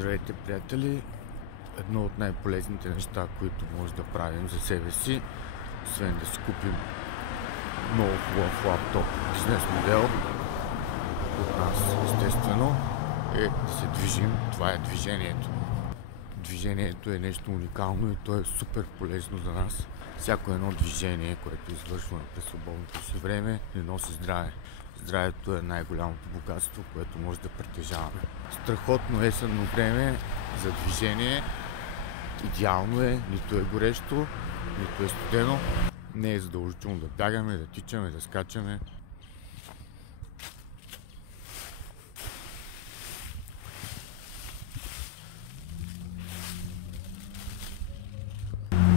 Здравейте, приятели! Едно от най-полезните неща, които може да правим за себе си, освен да си купим много хубав лаптоп, бизнес модел от нас, естествено, е да се движим. Това е движението. Движението е нещо уникално и то е супер полезно за нас. Всяко едно движение, което извършваме през свободното си време, ни носи здраве. Здравето е най-голямото богатство, което може да притежаваме. Страхотно есенно време за движение. Идеално е, нито е горещо, нито е студено. Не е задължително да бягаме, да тичаме, да скачаме.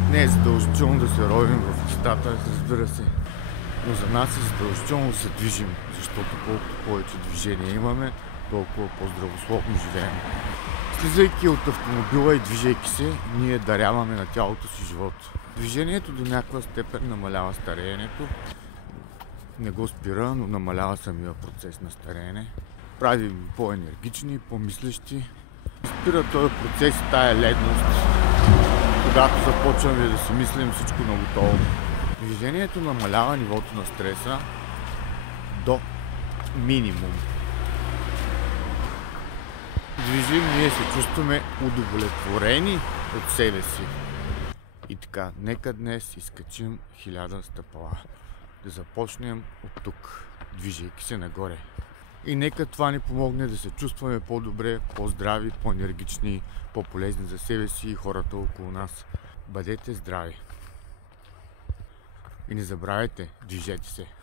Не е задължително да се ровим в устата, разбира се. Но за нас е задължително да се движим, защото колкото повече движение имаме, толкова по-здравословно живеем. Слизайки от автомобила и движейки се, ние даряваме на тялото си живот. Движението до някаква степен намалява стареенето. Не го спира, но намалява самия процес на стареене. Прави по-енергични, по-мислещи. Спира този процес и тая ледност, когато започваме да си мислим всичко на готово. Движението намалява нивото на стреса до минимум. Движим, ние се чувстваме удовлетворени от себе си. И така, нека днес изкачим 1000 стъпала. Да започнем от тук, движейки се нагоре. И нека това ни помогне да се чувстваме по-добре, по-здрави, по-енергични, по-полезни за себе си и хората около нас. Бъдете здрави! И не забравяйте, движете се!